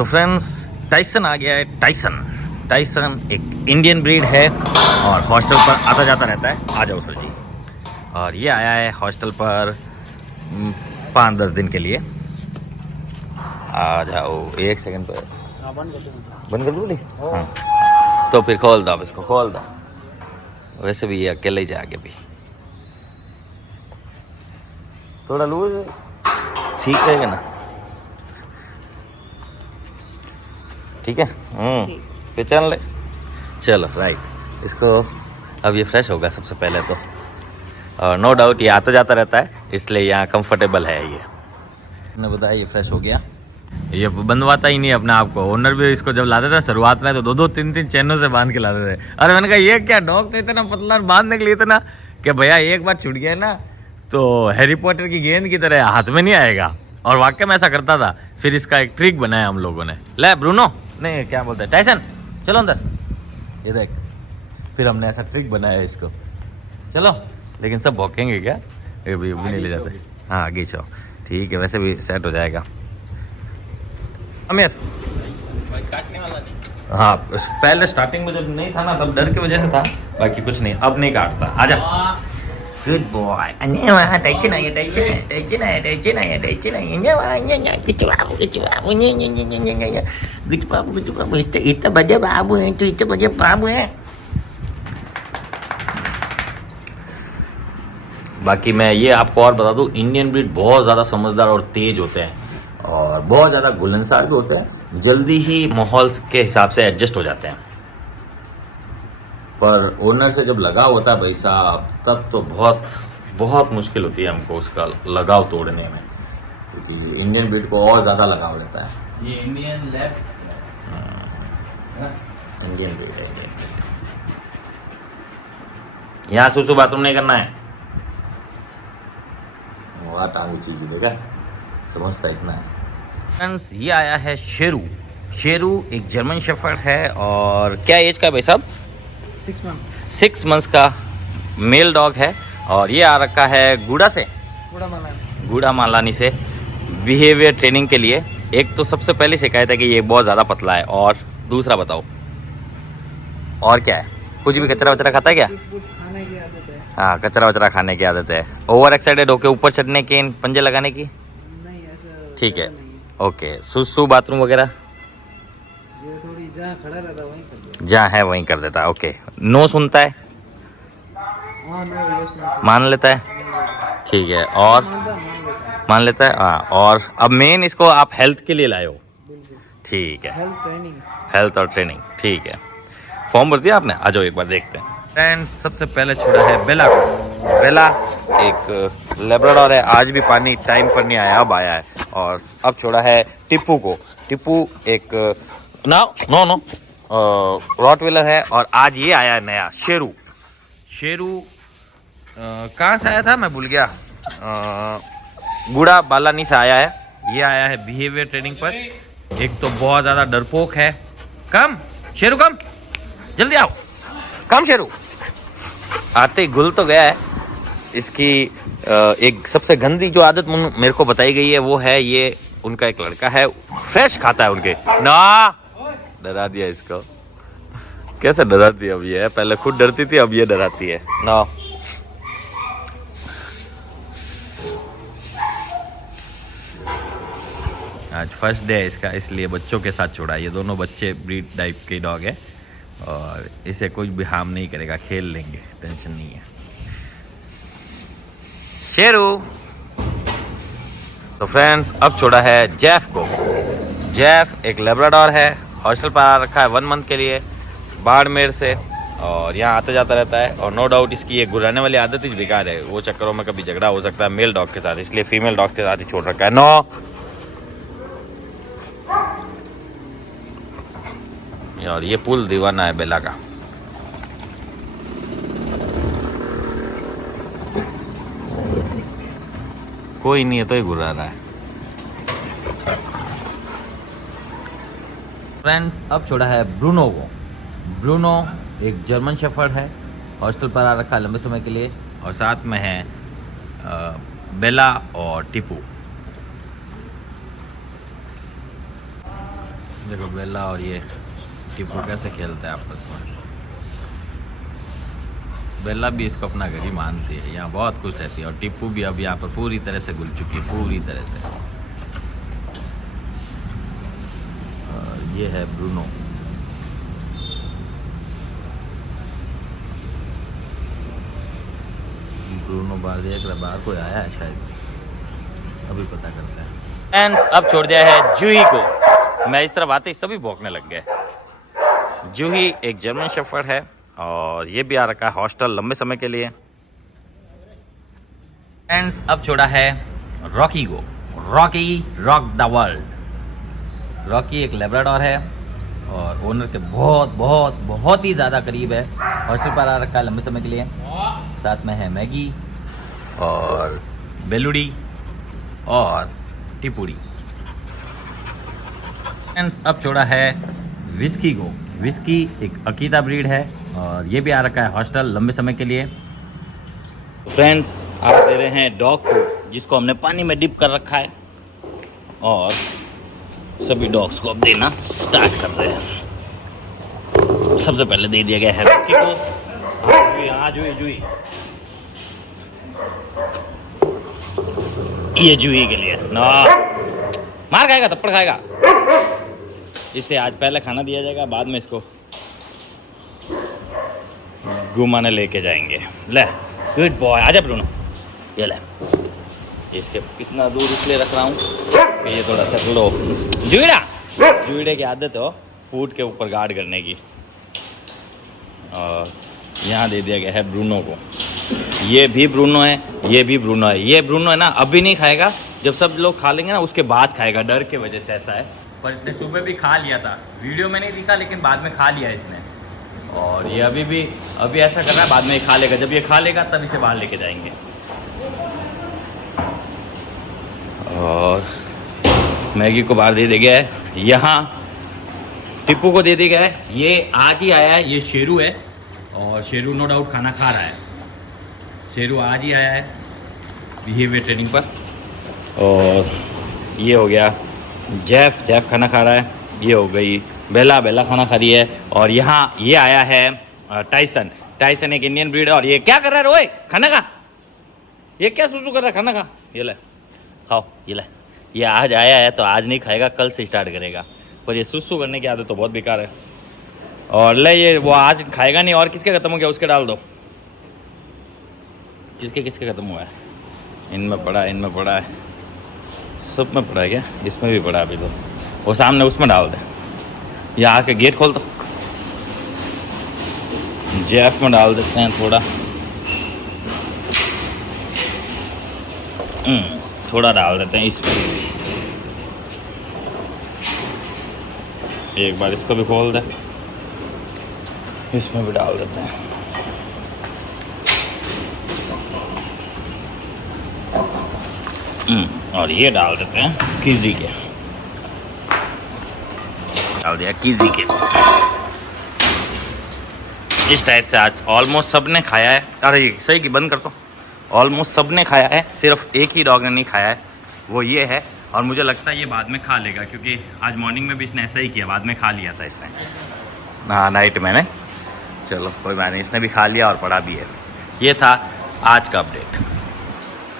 तो friends Tyson आ गया है। टाइसन एक इंडियन ब्रीड है और हॉस्टल पर आता जाता रहता है। आ जाओ सर जी। और ये आया है हॉस्टल पर 5-10 दिन के लिए। आ जाओ, एक सेकंड पर बंद कर दूँ? हाँ, तो फिर खोल दो, अब इसको खोल दो। वैसे भी ये अकेले ही जाके भी थोड़ा लूज ठीक रहेगा ना? ठीक है। पहचान ले। चलो राइट, इसको अब ये फ्रेश होगा सबसे पहले तो। और नो डाउट ये आता जाता रहता है, इसलिए यहाँ कंफर्टेबल है। ये मैंने बताया ये फ्रेश हो गया। ये बंधवाता ही नहीं अपने आप को। ओनर भी इसको जब लाते थे शुरुआत में तो 2-2 3-3 चैनों से बांध के लाते थे। अरे मैंने कहा ये क्या डॉग तो इतना पतला बांधने के लिए इतना कि भैया एक बार छूट गया ना तो हैरी पॉटर की गेंद की तरह हाथ में नहीं आएगा। और वाकई में ऐसा करता था। फिर इसका एक ट्रिक बनाया हम लोगों ने। ले ब्रूनो, नहीं क्या बोलते हैं, टाइसन चलो अंदर, ये देख। फिर हमने ऐसा ट्रिक बनाया इसको। चलो, लेकिन सब भौंकेंगे क्या? ये भी नहीं ले जाते। हाँ आगे चलो, ठीक है, वैसे भी सेट हो जाएगा। अमीर काटने वाला नहीं। हाँ, पहले स्टार्टिंग में जब नहीं था ना तब डर की वजह से था, बाकी कुछ नहीं, अब नहीं काटता। आजा, गुड बॉय। इतना बड़े बाबू है तो इतने बड़े बाबू है। बाकी मैं ये आपको और बता दूं, इंडियन ब्रीड बहुत ज़्यादा समझदार और तेज होते हैं और बहुत ज़्यादा घुलनसार भी होते हैं। जल्दी ही माहौल के हिसाब से एडजस्ट हो जाते हैं। पर ओनर से जब लगाव होता है भाई साहब, तब तो बहुत बहुत मुश्किल होती है हमको उसका लगाव तोड़ने में, क्योंकि इंडियन ब्रीड को और ज़्यादा लगाव रहता है। ये इंडियन लैब, इंडियन ब्रीड है, इंडियन ब्रीड। यहाँ सुसु बाथरूम नहीं करना है। वहाँ टांग ऊंची की देगा, समझता इतना है। फ्रेंड्स ये आया है शेरू। शेरू एक जर्मन शेफर्ड है और क्या एज का है भाई साहब? 6 मंथ्स का मेल डॉग है। और ये आ रखा है गूड़ा से, गूड़ा मालानी से बिहेवियर ट्रेनिंग के लिए। एक तो सबसे पहले शिकायत है कि ये बहुत ज़्यादा पतला है, और दूसरा बताओ और क्या है? कुछ भी कचरा वचरा खाता है क्या? खाने की आदत है। हाँ, कचरा वचरा खाने की आदत है। ओवर एक्साइटेड होके ऊपर चढ़ने की, पंजे लगाने की? नहीं ऐसा ठीक है, नहीं। ओके। सुसु बाथरूम वगैरह ये थोड़ी जहाँ खड़ा रहता वहीं कर दिया। जहाँ है वहीं कर देता है। ओके, नो सुनता है, हाँ नो यस नो मान लेता है, ठीक है। और मान लेता है, हाँ। और अब मेन इसको आप हेल्थ के लिए लाए हो, बिल्कुल। ठीक है। Health training. हेल्थ और ट्रेनिंग, ठीक है। फॉर्म भर दिया आपने? आ जाओ एक बार देखते हैं। फ्रेंड सबसे पहले छोड़ा है बेला को। बेला एक लेब्राडोर है, आज भी पानी टाइम पर नहीं आया, अब आया है। और अब छोड़ा है टिप्पू को। टिप्पू एक नो रॉटविलर है। और आज ये आया है नया शेरू। शेरू कहाँ से आया था मैं भूल गया, गूड़ा बालानी से आया है। ये आया है बिहेवियर ट्रेनिंग पर। एक तो बहुत ज़्यादा डरपोक है। कम शेरू, कम जल्दी आओ, कम शेरू। आते ही घुल तो गया है। इसकी एक सबसे गंदी जो आदत मेरे को बताई गई है वो है, ये उनका एक लड़का है फ्रेश खाता है उनके ना। डरा दिया इसको, कैसे डराती है अब ये? पहले खुद डरती थी, अब ये डराती है ना। आज फर्स्ट डे है इसका, इसलिए बच्चों के साथ छोड़ा। ये दोनों बच्चे ब्रीड टाइप के डॉग है और इसे कुछ भी हार्म नहीं करेगा, खेल लेंगे, टेंशन नहीं है। शेरू। तो फ्रेंड्स अब छोड़ा है जैफ को। जैफ एक लेब्राडोर है, हॉस्टल पर आ रखा है 1 मंथ के लिए बाड़मेर से, और यहाँ आता जाता रहता है। और नो डाउट इसकी ये घुराने वाली आदत ही बेकार है, वो चक्करों में कभी झगड़ा हो सकता है मेल डॉग के साथ, इसलिए फीमेल डॉग के साथ ही छोड़ रखा है। नो, और ये पुल दीवाना है बेला का। कोई नहीं है तो ही घुरा रहा है। फ्रेंड्स अब छोड़ा है ब्रूनो को। ब्रूनो एक जर्मन शेफर्ड है, हॉस्टल पर आ रखा है लंबे समय के लिए। और साथ में है बेला और टिप्पू। देखो बेला और ये टिप्पू कैसे खेलते हैं आपस में। बेला भी इसको अपना घर ही मानती है, यहाँ बहुत खुश रहती है। और टिप्पू भी अब यहाँ पर पूरी तरह से घुल चुकी है, पूरी तरह से। और ये है ब्रूनो। ब्रूनो बाहर देख रहा, बाहर कोई आया है शायद, अभी पता करते हैं। फ्रेंड्स अब छोड़ दिया है जूही को। मैं इस तरफ आते ही सभी भौंकने लग गए। जूही एक जर्मन शेफर्ड है और ये भी आ रखा है हॉस्टल लंबे समय के लिए। फ्रेंड्स अब छोड़ा है रॉकी को। Rocky rock the world. Rocky एक लेब्राडोर है और ओनर के बहुत बहुत बहुत ही ज़्यादा करीब है। हॉस्टल पर आ रखा है लंबे समय के लिए। साथ में है मैगी और बेलुड़ी और टिपुड़ी। फ्रेंड्स अब छोड़ा है विस्की को। विस्की एक अकीदा ब्रीड है और ये भी आ रखा है हॉस्टल लंबे समय के लिए। फ्रेंड्स आप दे रहे हैं डॉग को, जिसको हमने पानी में डिप कर रखा है। और सभी डॉग्स को अब देना स्टार्ट कर रहे हैं। सबसे पहले दे दिया गया है रॉकी को। हाँ जूही ये जूही के लिए ना, मार खाएगा, थप्पड़ खाएगा। इसे आज पहले खाना दिया जाएगा, बाद में इसको घुमाने लेके जाएंगे। ले गुड बॉय, आजा ब्रूनो, ये ले। इसके कितना दूर इसलिए रख रहा हूँ कि ये थोड़ा सा लो। जूहीड़े की आदत हो फूड के ऊपर गार्ड करने की। और यहाँ दे दिया गया है ब्रूनो को। ये भी ब्रूनो है, ये भी ब्रूनो है। ये ब्रूनो है ना, अभी नहीं खाएगा, जब सब लोग खा लेंगे ना उसके बाद खाएगा। डर के वजह से ऐसा है, पर इसने सुबह भी खा लिया था। वीडियो में नहीं दिखा लेकिन बाद में खा लिया इसने। और ये अभी ऐसा कर रहा है, बाद में खा लेगा। जब ये खा लेगा तब इसे बाहर लेके जाएंगे। और मैगी को बाहर दे दिया गया है। यहाँ टिप्पू को दे दिया गया है। ये आज ही आया है, ये शेरू है और शेरू नो डाउट खाना खा रहा है। शेरू आज ही आया है बिहेवियर ट्रेनिंग पर। और ये हो गया जेफ खाना खा रहा है। ये हो गई बेला खाना खा रही है। और यहाँ ये आया है टाइसन एक इंडियन ब्रीड है। और ये क्या कर रहा है रोए, खाना खा। ये क्या सुसु कर रहा है, खाना खा। ये ले खाओ, ये ले। ये आज आया है तो आज नहीं खाएगा, कल से स्टार्ट करेगा। पर ये सुसु करने की आदत तो बहुत बेकार है। और ले ये वो आज खाएगा नहीं। और किसके खत्म हो गया उसके डाल दो। किसके खत्म हुआ है? इनमें पड़ा है, सब में पड़ा है क्या? इसमें भी पड़ा है अभी तो। वो सामने उसमें डाल दे। यहाँ आके गेट खोल दो। जेफ में डाल देते हैं थोड़ा डाल देते हैं इसमें। एक बार इसको भी खोल दे, इसमें भी डाल देते हैं। और ये डाल देते हैं किजी के। डाल दिया किजी के। इस टाइप से आज ऑलमोस्ट सब ने खाया है। अरे सही की बंद कर दो। ऑलमोस्ट सब ने खाया है, सिर्फ एक ही डॉग ने नहीं खाया है, वो ये है। और मुझे लगता है ये बाद में खा लेगा, क्योंकि आज मॉर्निंग में भी इसने ऐसा ही किया, बाद में खा लिया था इसने। हाँ नाइट में ने। चलो कोई बात नहीं, इसने भी खा लिया और पड़ा भी है। ये था आज का अपडेट।